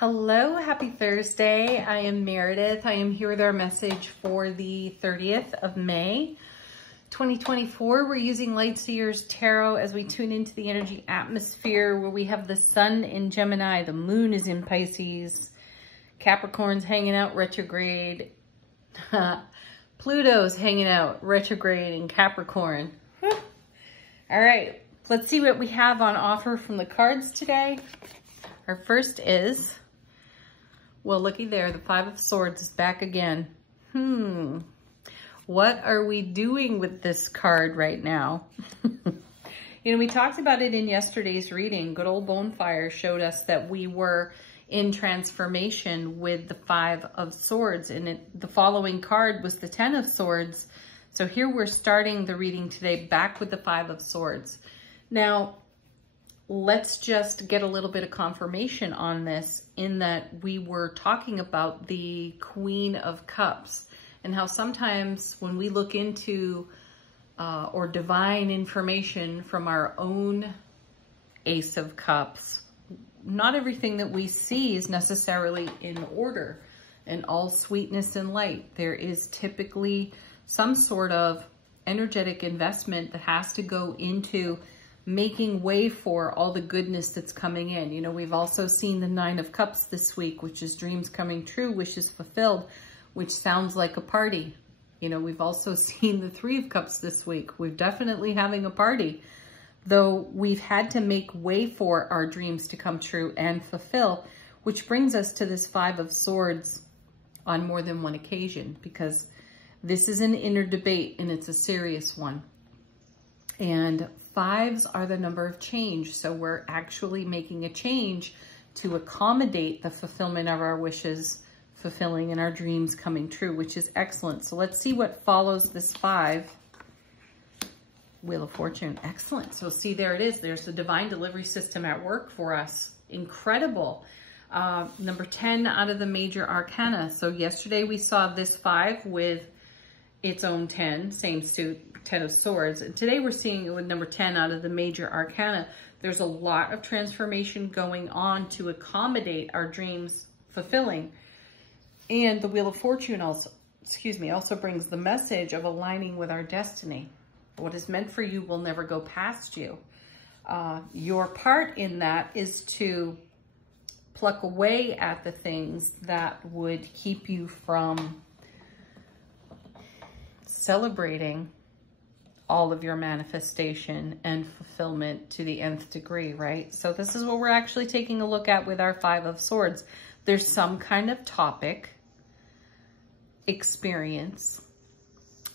Hello, happy Thursday. I am Meredith. I am here with our message for the 30th of May, 2024. We're using Lightseers Tarot as we tune into the energy atmosphere where we have the sun in Gemini, the moon is in Pisces, Capricorn's hanging out retrograde, Pluto's hanging out retrograde in Capricorn. All right, let's see what we have on offer from the cards today. Our first is, well, looky there, the Five of Swords is back again. What are we doing with this card right now? You know, we talked about it in yesterday's reading. Good old Bonefire showed us that we were in transformation with the Five of Swords, and the following card was the Ten of Swords. So here we're starting the reading today back with the Five of Swords. Now, let's just get a little bit of confirmation on this in that we were talking about the Queen of Cups and how sometimes when we look into or divine information from our own Ace of Cups, not everything that we see is necessarily in order and all sweetness and light. There is typically some sort of energetic investment that has to go into making way for all the goodness that's coming in. You know, we've also seen the Nine of Cups this week, which is dreams coming true, wishes fulfilled, which sounds like a party. You know, we've also seen the Three of Cups this week. We're definitely having a party, though we've had to make way for our dreams to come true and fulfill, which brings us to this Five of Swords on more than one occasion, because this is an inner debate and it's a serious one. And fives are the number of change. So we're actually making a change to accommodate the fulfillment of our wishes fulfilling and our dreams coming true, which is excellent. So let's see what follows this five. Wheel of Fortune. Excellent. So see, there it is. There's the divine delivery system at work for us. Incredible. Number 10 out of the major arcana. So yesterday we saw this five with its own 10, same suit, Ten of Swords. And today we're seeing it with number 10 out of the major arcana. There's a lot of transformation going on to accommodate our dreams fulfilling. And the Wheel of Fortune also brings the message of aligning with our destiny. What is meant for you will never go past you. Your part in that is to pluck away at the things that would keep you from celebrating all of your manifestation and fulfillment to the nth degree, right? So this is what we're actually taking a look at with our Five of Swords. There's some kind of topic, experience,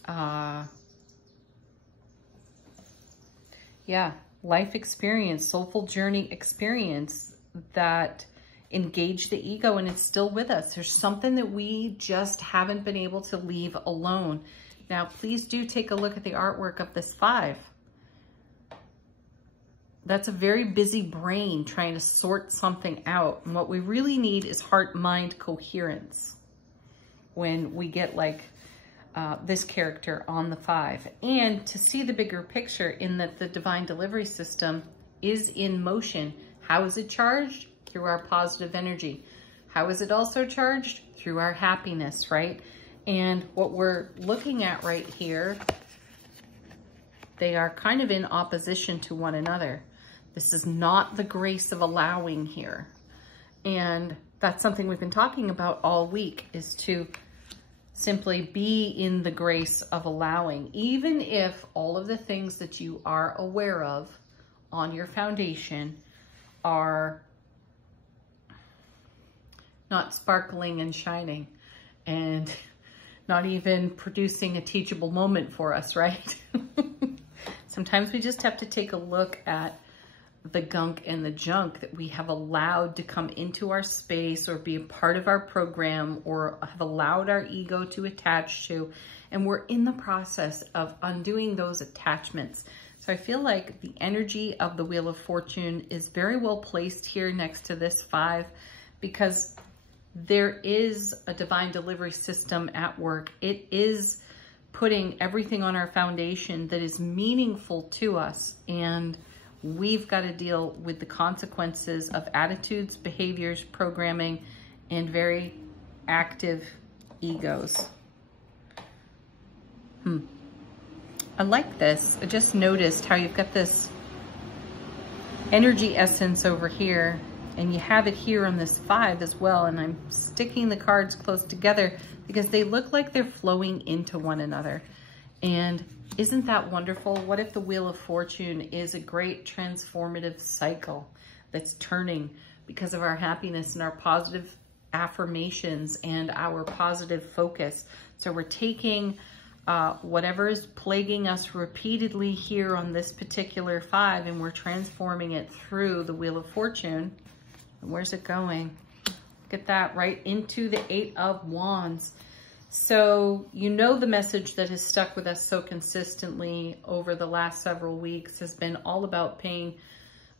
life experience, soulful journey experience that engage the ego, and it's still with us. There's something that we just haven't been able to leave alone. Now, please do take a look at the artwork of this five. That's a very busy brain trying to sort something out. And what we really need is heart-mind coherence when we get like this character on the five. And to see the bigger picture in that the divine delivery system is in motion. How is it charged? Through our positive energy. How is it also charged? Through our happiness, right? And what we're looking at right here, they are kind of in opposition to one another. This is not the grace of allowing here. And that's something we've been talking about all week, is to simply be in the grace of allowing. Even if all of the things that you are aware of on your foundation are not sparkling and shining and not even producing a teachable moment for us, right? Sometimes we just have to take a look at the gunk and the junk that we have allowed to come into our space or be a part of our program or have allowed our ego to attach to. And we're in the process of undoing those attachments. So I feel like the energy of the Wheel of Fortune is very well placed here next to this five, because there is a divine delivery system at work. It is putting everything on our foundation that is meaningful to us. And we've got to deal with the consequences of attitudes, behaviors, programming, and very active egos. I like this. I just noticed how you've got this energy essence over here, and you have it here on this 5 as well. And I'm sticking the cards close together because they look like they're flowing into one another. And isn't that wonderful? What if the Wheel of Fortune is a great transformative cycle that's turning because of our happiness and our positive affirmations and our positive focus? So we're taking whatever is plaguing us repeatedly here on this particular 5, and we're transforming it through the Wheel of Fortune. And where's it going? Look at that, right into the 8 of Wands. So you know the message that has stuck with us so consistently over the last several weeks has been all about paying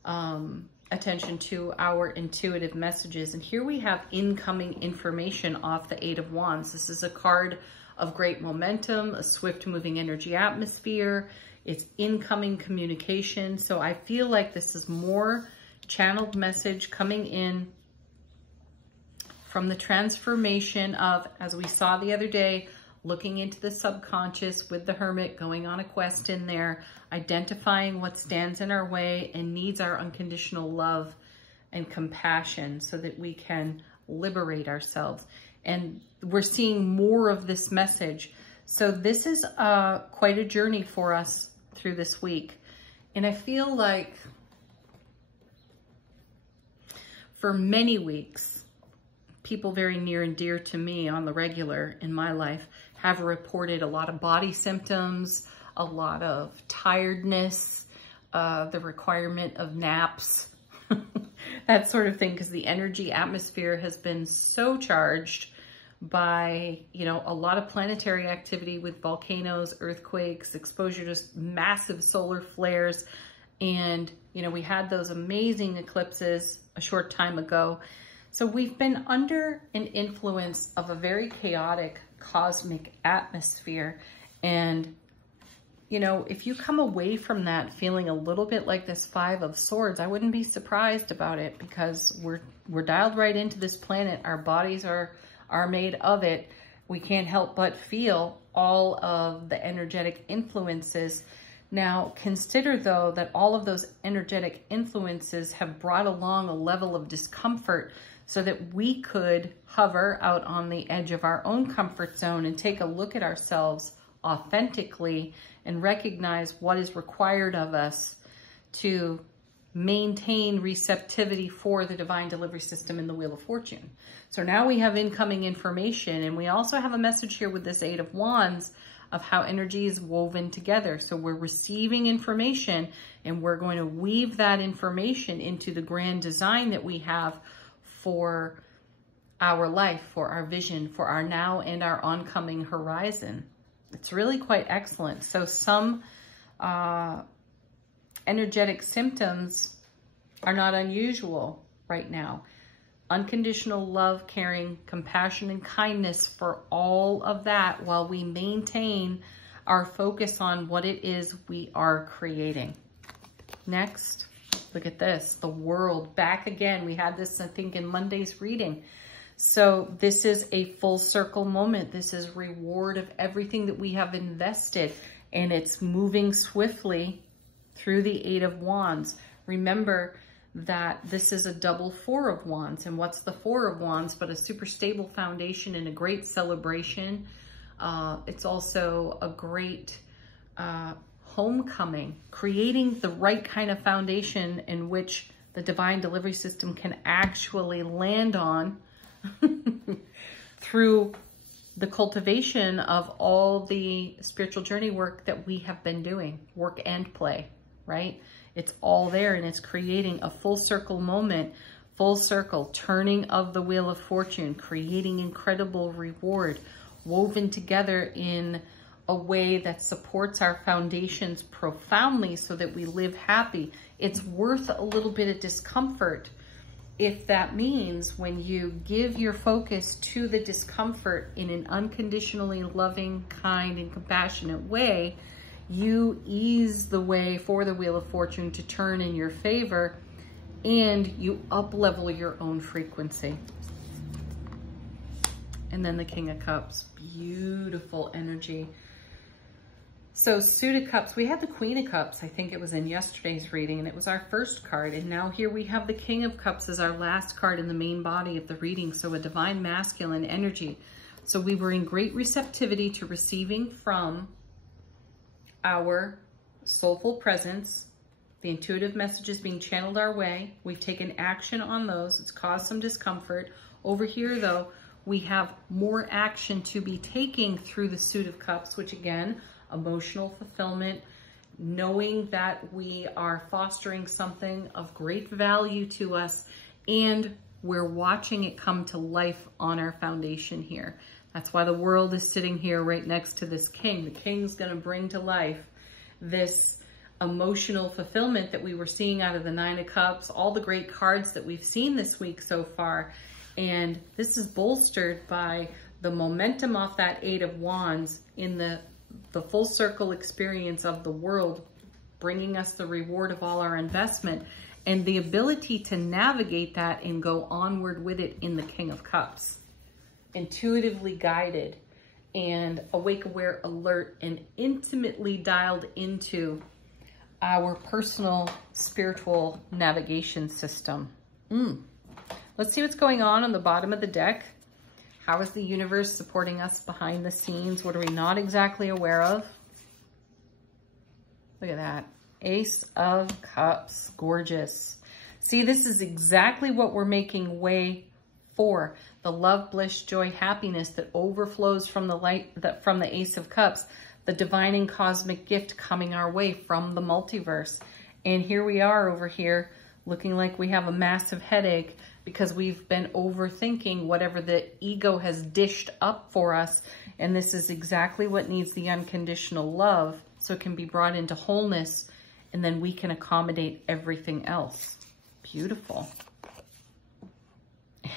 attention to our intuitive messages. And here we have incoming information off the 8 of Wands. This is a card of great momentum, a swift moving energy atmosphere. It's incoming communication. So I feel like this is more channeled message coming in from the transformation of, as we saw the other day, looking into the subconscious with the Hermit, going on a quest in there, identifying what stands in our way and needs our unconditional love and compassion so that we can liberate ourselves. And we're seeing more of this message. So this is quite a journey for us through this week. And I feel like for many weeks, people very near and dear to me on the regular in my life have reported a lot of body symptoms, a lot of tiredness, the requirement of naps, that sort of thing, because the energy atmosphere has been so charged by, you know, a lot of planetary activity with volcanoes, earthquakes, exposure to massive solar flares. And, you know, we had those amazing eclipses a short time ago. So we've been under an influence of a very chaotic cosmic atmosphere. And, you know, if you come away from that feeling a little bit like this 5 of Swords, I wouldn't be surprised about it, because we're dialed right into this planet. Our bodies are made of it. We can't help but feel all of the energetic influences. Now, consider, though, that all of those energetic influences have brought along a level of discomfort so that we could hover out on the edge of our own comfort zone and take a look at ourselves authentically and recognize what is required of us to maintain receptivity for the divine delivery system in the Wheel of Fortune. So now we have incoming information, and we also have a message here with this 8 of Wands of how energy is woven together. So we're receiving information, and we're going to weave that information into the grand design that we have for our life, for our vision, for our now and our oncoming horizon. It's really quite excellent. So some energetic symptoms are not unusual right now. Unconditional love, caring, compassion, and kindness for all of that, while we maintain our focus on what it is we are creating. Next, look at this, the World back again. We had this, I think, in Monday's reading. So this is a full circle moment. This is reward of everything that we have invested, and it's moving swiftly through the 8 of Wands. Remember that this is a double 4 of Wands. And what's the 4 of Wands but a super stable foundation and a great celebration? It's also a great homecoming, creating the right kind of foundation in which the divine delivery system can actually land on through the cultivation of all the spiritual journey work that we have been doing, work and play, right? It's all there, and it's creating a full circle moment, full circle turning of the Wheel of Fortune, creating incredible reward woven together in a way that supports our foundations profoundly so that we live happy. It's worth a little bit of discomfort if that means when you give your focus to the discomfort in an unconditionally loving, kind, and compassionate way, you ease the way for the Wheel of Fortune to turn in your favor, and you up-level your own frequency. And then the King of Cups, beautiful energy. So Suit of Cups, we had the Queen of Cups, I think it was in yesterday's reading, and it was our first card. And now here we have the King of Cups as our last card in the main body of the reading. So a divine masculine energy. So we were in great receptivity to receiving from our soulful presence, the intuitive messages being channeled our way. We've taken action on those. It's caused some discomfort. Over here, though, we have more action to be taking through the Suit of Cups, which again, emotional fulfillment, knowing that we are fostering something of great value to us, and we're watching it come to life on our foundation here. That's why the world is sitting here right next to this king. The king's going to bring to life this emotional fulfillment that we were seeing out of the Nine of Cups, all the great cards that we've seen this week so far. And this is bolstered by the momentum off that Eight of Wands in the full circle experience of the world, bringing us the reward of all our investment, and the ability to navigate that and go onward with it in the King of Cups. Intuitively guided and awake, aware, alert, and intimately dialed into our personal spiritual navigation system. Let's see what's going on the bottom of the deck. How is the universe supporting us behind the scenes? What are we not exactly aware of? Look at that. Ace of Cups. Gorgeous. See, this is exactly what we're making way for. The love, bliss, joy, happiness that overflows from the light, from the Ace of Cups. The divine and cosmic gift coming our way from the multiverse. And here we are over here looking like we have a massive headache because we've been overthinking whatever the ego has dished up for us. And this is exactly what needs the unconditional love, so it can be brought into wholeness, and then we can accommodate everything else. Beautiful.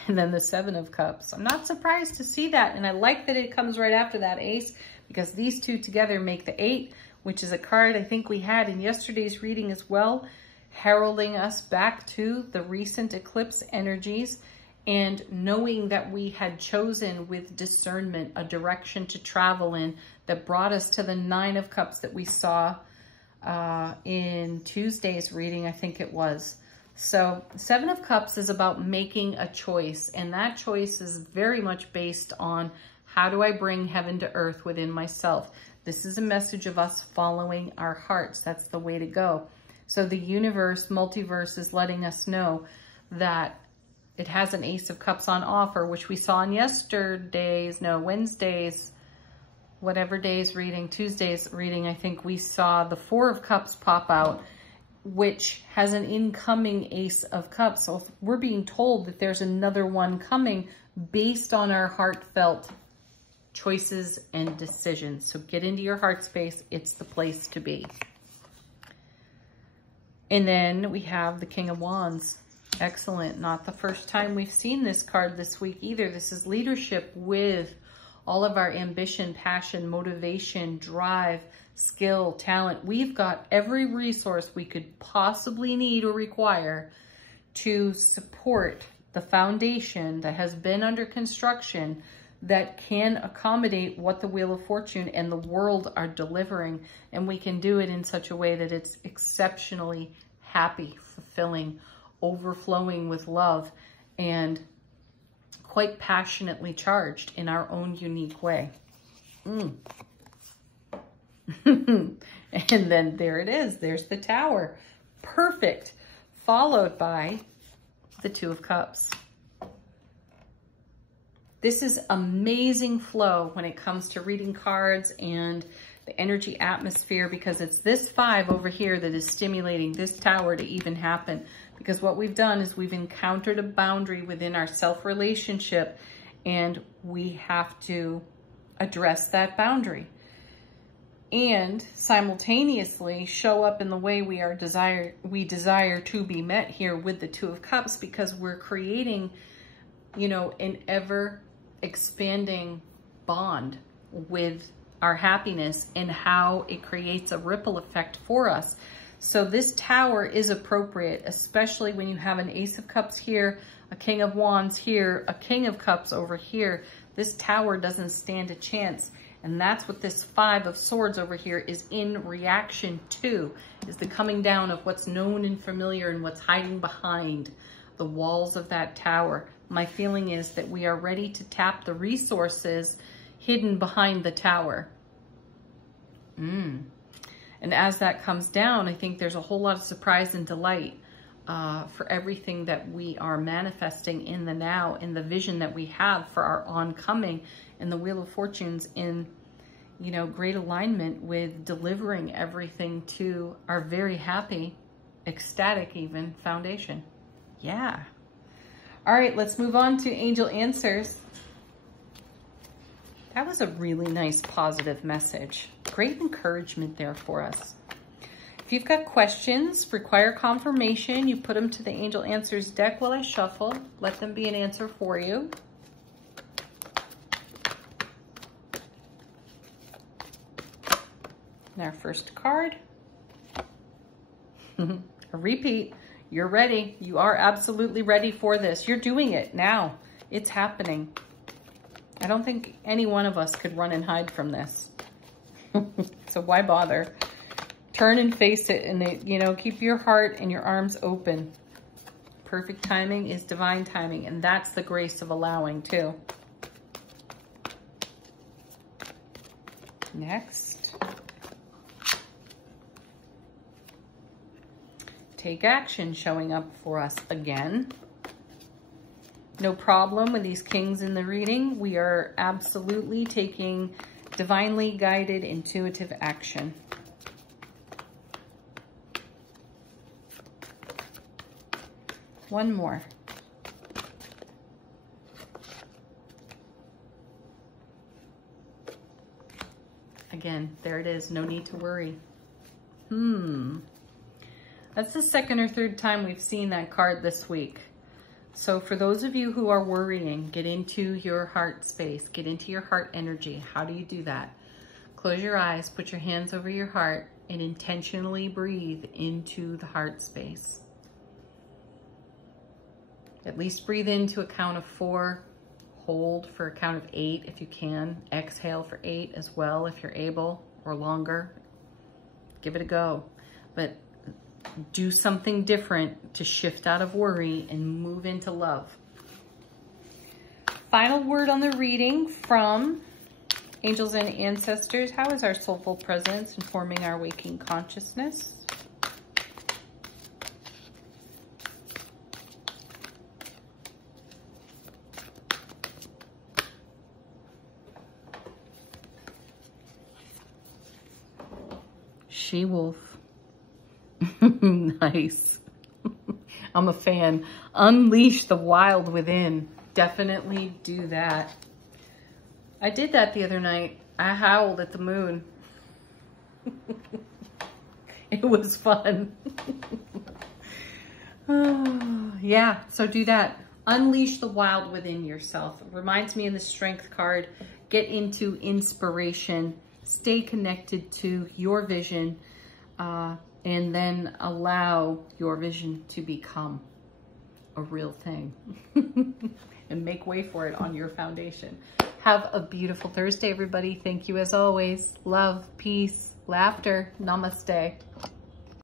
And then the Seven of Cups. I'm not surprised to see that, and I like that it comes right after that Ace, because these two together make the Eight, which is a card I think we had in yesterday's reading as well, heralding us back to the recent eclipse energies, and knowing that we had chosen with discernment a direction to travel in that brought us to the Nine of Cups that we saw in Tuesday's reading, I think it was. So Seven of Cups is about making a choice, and that choice is very much based on how do I bring heaven to earth within myself. This is a message of us following our hearts. That's the way to go. So the universe, multiverse, is letting us know that it has an Ace of Cups on offer, which we saw in Wednesday's, whatever day's reading, Tuesday's reading. I think we saw the Four of Cups pop out, which has an incoming Ace of Cups. So we're being told that there's another one coming based on our heartfelt choices and decisions. So get into your heart space. It's the place to be. And then we have the King of Wands. Excellent. Not the first time we've seen this card this week either. This is leadership with all of our ambition, passion, motivation, drive, skill, talent. We've got every resource we could possibly need or require to support the foundation that has been under construction that can accommodate what the Wheel of Fortune and the world are delivering. And we can do it in such a way that it's exceptionally happy, fulfilling, overflowing with love, and quite passionately charged in our own unique way. And then there it is. There's the Tower. Perfect. Followed by the Two of Cups. This is amazing flow when it comes to reading cards and the energy atmosphere, because it's this five over here that is stimulating this Tower to even happen. Because what we've done is we've encountered a boundary within our self-relationship, and we have to address that boundary and simultaneously show up in the way we desire to be met here with the Two of Cups, because we're creating, you know, an ever expanding bond with our happiness and how it creates a ripple effect for us. So this tower is appropriate, especially when you have an Ace of Cups here, a King of Wands here, a King of Cups over here. This tower doesn't stand a chance. And that's what this Five of Swords over here is in reaction to, is the coming down of what's known and familiar and what's hiding behind the walls of that tower. My feeling is that we are ready to tap the resources hidden behind the tower. And as that comes down, I think there's a whole lot of surprise and delight for everything that we are manifesting in the now, in the vision that we have for our oncoming, and the Wheel of Fortune's in, you know, great alignment with delivering everything to our very happy, ecstatic even, foundation. Yeah. All right, let's move on to Angel Answers. That was a really nice, positive message. Great encouragement there for us. If you've got questions, require confirmation, you put them to the Angel Answers deck while I shuffle. Let them be an answer for you. And our first card. A repeat. You're ready. You are absolutely ready for this. You're doing it now. It's happening. I don't think any one of us could run and hide from this. So why bother? Turn and face it, and you know, keep your heart and your arms open. Perfect timing is divine timing, and that's the grace of allowing too. Next. Take action showing up for us again. No problem with these kings in the reading. We are absolutely taking divinely guided, intuitive action. One more. Again, there it is. No need to worry. That's the second or third time we've seen that card this week. So for those of you who are worrying, get into your heart space, get into your heart energy. How do you do that? Close your eyes, put your hands over your heart, and intentionally breathe into the heart space. At least breathe into a count of 4, hold for a count of 8 if you can. Exhale for 8 as well if you're able, or longer. Give it a go. But do something different to shift out of worry and move into love. Final word on the reading from Angels and Ancestors. How is our soulful presence informing our waking consciousness? She-wolf. Nice. I'm a fan. Unleash the wild within. Definitely do that. I did that the other night. I howled at the moon. It was fun. Yeah, so do that. Unleash the wild within yourself. It reminds me of the Strength card. Get into inspiration. Stay connected to your vision. And then allow your vision to become a real thing. And make way for it on your foundation. Have a beautiful Thursday, everybody. Thank you as always. Love, peace, laughter. Namaste.